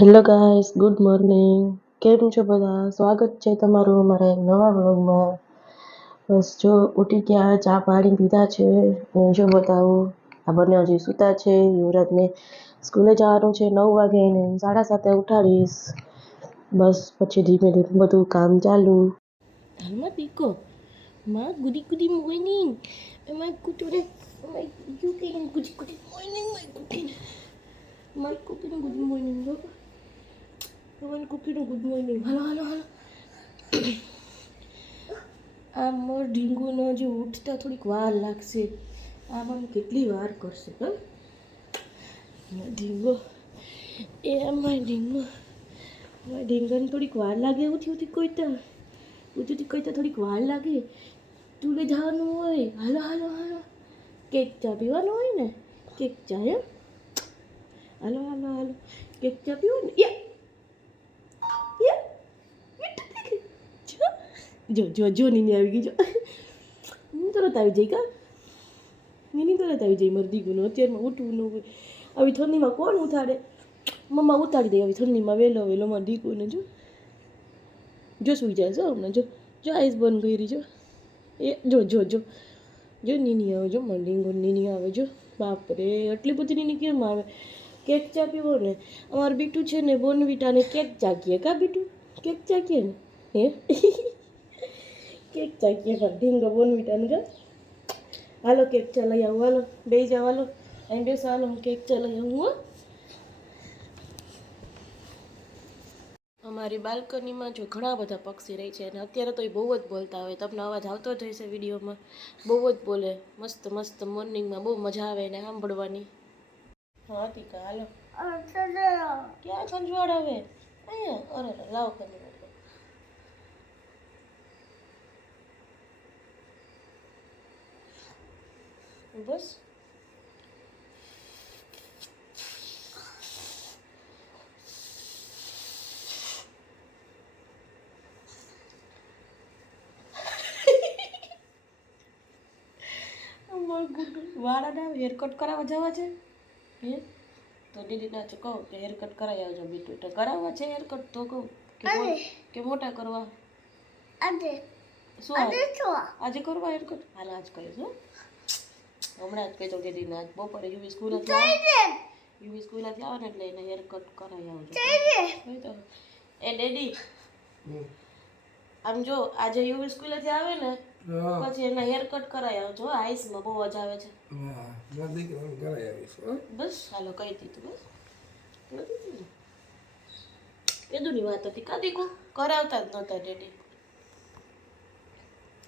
Hello guys good morning કેમ છો બધા? સ્વાગત છે તમારું અમારા એક નવા વ્લોગમાં બસ જો ઉઠી ગયા, ચા પાણી પીધા છે. અને જો બતાવું, આ બંને હજી સૂતા છે. યુવરાજને સ્કૂલે જવાનું છે નવ વાગે એને સાડા સાતે ઉઠાડીશ. બસ પછી ધીમે ધીમે બધું કામ ચાલુ. હાલમાં પીકો માં ગુડી ગુડી મોર્નિંગ એમાં કુટુરે you can goody goody morning my cooking my cooking good તમારી કુકીનું ગુડ મોર્નિંગ હાલો હાલો હાલો આ મોર ઢીંગુનો જે ઉઠતા થોડીક વાર લાગશે આ પણ કેટલી વાર કરશે હા ઢીંગો, એ અમારો ઢીંગો. મારા ઢીંગોને થોડીક વાર લાગે એવું થયું કોઈ કોઈતા. ઉઠી ઉઠી કોઈ તો થોડીક વાર લાગે. તુલે જવાનું હોય. હાલો હાલો હાલો. કેક ચા પીવાનું હોય ને? કેક ચા એમ હાલો હાલો હાલો. કેક ચા પીવું ને? યા! જો જો જો નીની આવી ગઈ, જો. તરત આવી જઈ, કા? નીની તરત આવી જઈ મરદી દીકુનું અત્યારમાં ઉઠવું ન હોય. આવી ઠંડીમાં કોણ ઉતારે મમ્મા ઉતારી દે, આવી ઠંડીમાં વહેલો વહેલો મારી દીકુને જો. જો સુઈ જાય છો હમણાં, જો. જો આઈસ બંધ કરી, જો. એ, જો જો જો. જો નીની આવે, જો મંડીંગો નીની આવે, જો. બાપરે એટલી બધી નીની કેમ આવે? કેક ચા પીવો ને? અમારું બીટું છે ને, બોનવીટાને કેક ચાકીએ કા બીટું? કેક ચાકીએ ને? હે? કેક ચાકીએ પણ ઢીંગો બોનવીટાને જો. હાલો કેક ચલાવી આવું હાલો. બે જાવ હાલો. અહીં બેસો હાલો હું કેક ચલાવી આવું હો. અમારી બાલ્કનીમાં જો ઘણા બધા પક્ષી રહી છે અને અત્યારે તો એ બહુ જ બોલતા હોય. તમને અવાજ આવતો જ હશે વિડીયોમાં. બહુ જ બોલે. મસ્ત મસ્ત મોર્નિંગમાં બહુ મજા આવે એને સાંભળવાની. હા ટીકા હાલો. ક્યાં ખંજવાળ આવે? અહીંયા. અરે લાવો ખંજવાળ બસ વાળાના હેરકટ કરાવવા જવા છે. હે? તો દીદીના છે કહું કે હેરકટ કરાવી આવજો બીટું. તો કરાવવા છે હેરકટ તો કહું કે મોટા કરવા? શું આ- આજે કરવા હેરકટ હાલ આજ કરીશ હો. હમણાં જ કહેતો દીદીને આજ બપોરે યુવી સ્કૂલેથી આવે યુવી જ આવે ને એટલે એને હેર કટ કરાવી આવજો એ ડેડી આમ જો આજે યુવી સ્કૂલેથી આવે ને પછી એના હેર કટ કરાવી આવજો આઈસમાં બહુ જ આવે છે. બસ હાલો કહી દીધું બસ. કીધું ની વાત હતી? કાદી કો કરાવતા જ નહોતા ડેડી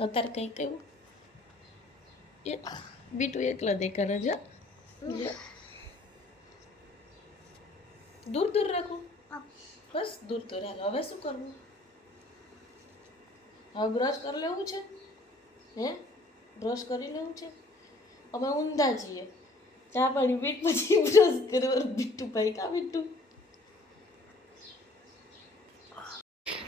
અત્યારે કઈ કહ્યું એ બીટું એકલા દેખાડે જો. દૂર દૂર રાખો. બસ દૂર દૂર હાલો હવે શું કરવું? હવે બ્રશ કરી લેવું છે? હે? બ્રશ કરી લેવું છે? અમે ઊંધા છીએ. ચા પાણી બીટ પછી બ્રશ કરવા બીટું ભાઈ કા બીટું?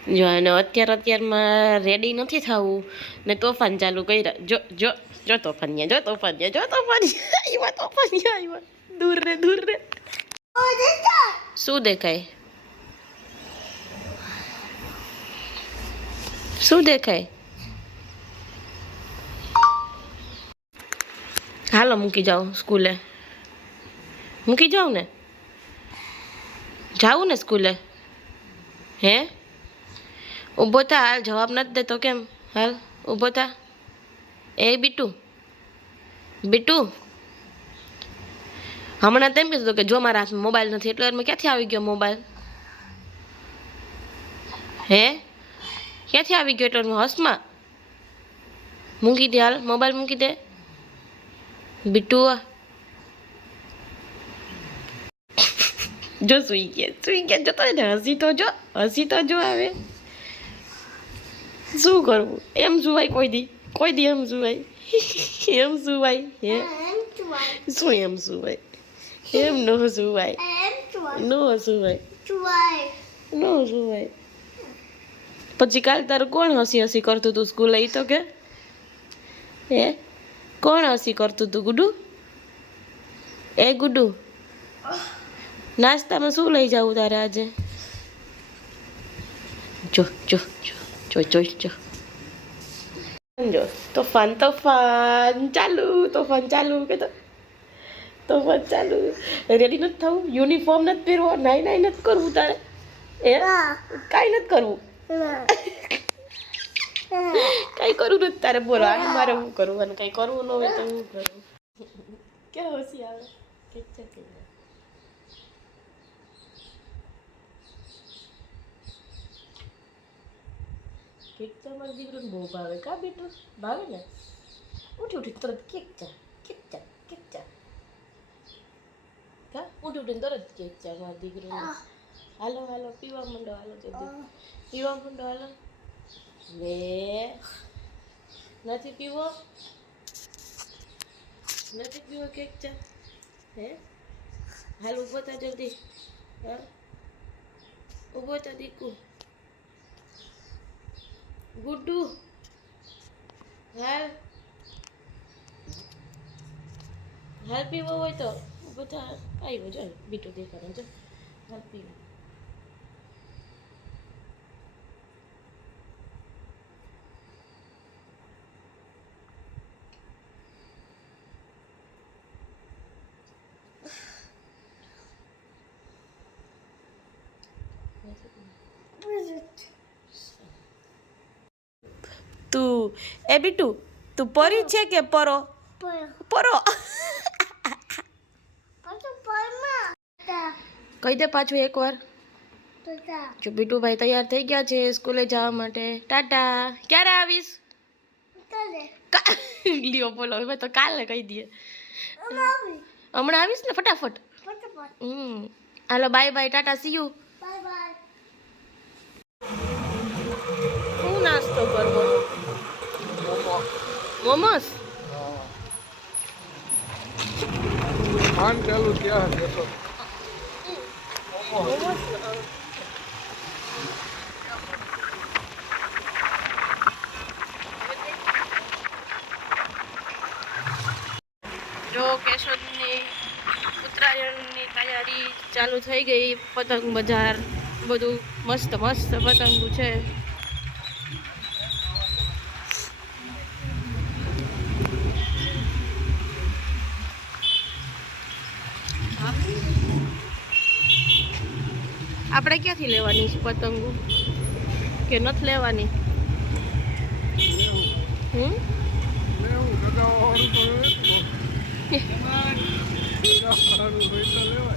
જો, અને અત્યાર અત્યારમાં રેડી નથી થવું. ને તોફાન ચાલુ કર્યા. જો જો જો તોફાનિયા જો તોફાનિયા જો તોફાનિયા આવ્યા તોફાનિયા આવ્યા દૂર રે દૂર રે. શું દેખાય? શું દેખાય? હાલો, મૂકી જાઓ સ્કૂલે. મૂકી જાઓ ને. જાવું ને સ્કૂલે. હે? ઊભો થા, હાલ જવાબ નથી દેતો કેમ? હાલ, ઊભો થા. એ બીટુ. બીટુ. હમણાં તેમ કીધું કે જો મારા હાથમાં મોબાઈલ નથી, એટલે મેં ક્યાંથી આવી ગયો મોબાઈલ હે? ક્યાંથી આવી ગયો? એટલે હસમાં. મૂકી દે, હાલ મોબાઈલ મૂકી દે. બીટુ જો સુઈ ગયા સુઈ ગયા, જતો હસી તો જો, હસી તો જો આવે. શું કરવું. એમ જુવાય કોઈ દી. કોઈ દી એમ સુવાય એમ સુવાય હે? શું એમ સુવાય એમ ન સુવાય ન સુવાય ન સુવાય પછી કાલ તારું કોણ હસી હસી કરતું હતું સ્કૂલે? એ તો કે. હે? કોણ હસી કરતું હતું ગુડુ? એ ગુડુ? નાસ્તામાં શું લઈ જાવું તારે આજે? જો જો જો. જો જો જો જો તોફાન તોફાન ચાલુ તોફાન ચાલુ કે તો તોફાન ચાલુ રેડી નથી થવું યુનિફોર્મ નથી પહેરવો નાઈ નાઈ નથી કરવું તારે એ કાંઈ નથી કરવું કાંઈ કરવું નથી તારે બોલો આને મારે હું કરું અને કાંઈ કરવું ન હોય તો હું કરું કે હસી આવે કે છે કેક ચા મારા દીકરોને બહુ ભાવે. કા બેટું ભાવે ને? ઉઠી ઉઠી તરત કેક ચા કેક ચા કેક ચા. કા? ઉઠી ઉઠીને તરત કેક ચા મારા દીકરોને. હાલો હાલો પીવા મંડો હાલો જલ્દી. પીવા મંડો હાલો. લે. નથી પીવો? નથી પીવો કેક ચા? હે? હાલ ઊભો થા જલ્દી. હા. ઊભો થા દીકુ. ગુડ્ડુ. હાલ હાલ પીવો હોય તો બધા આવ્યો જો બીટો દેખાડો જો. હાલ પીવો. તું. એ બીટુ તું પરી છે કે પરો? પરો. કહી દે પાછું એકવાર. જો. બીટુભાઈ તૈયાર થઈ ગયા છે સ્કૂલે જવા માટે. ટાટા. ક્યારે આવીશ? લ્યો બોલો હવે તો કાલે કહી દઈએ. હમણાં આવીશ. ને ફટાફટ? હમ. Hello bye bye tata see you શું નાસ્તો કરવો મોમોસ ખાન ચાલુ ત્યાં જશો જો કેશોદની ઉત્તરાયણની તૈયારી ચાલુ થઈ ગઈ પતંગ બજાર બધું મસ્ત મસ્ત પતંગો છે. આપણે ક્યાંથી લેવાની છે પતંગો? કે નથી લેવાની? હમ?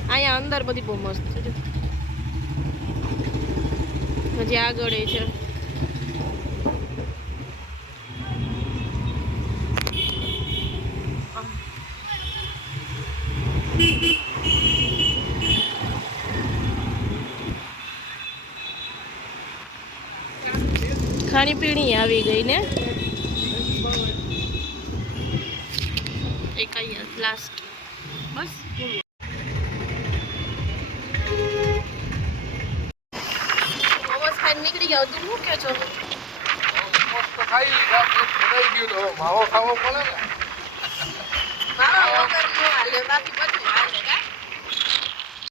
અહીંયા અંદર બધી બહુ મસ્ત છે હજી આગળ એ છે. ખાણીપીણી આવી ગઈ ને. એક અહીંયા લાસ્ટ બસ. નીકળી ગયા તું છો ગયું તો હવે માવો ખાવો પડે ને. બાકી બધું હાલે. કા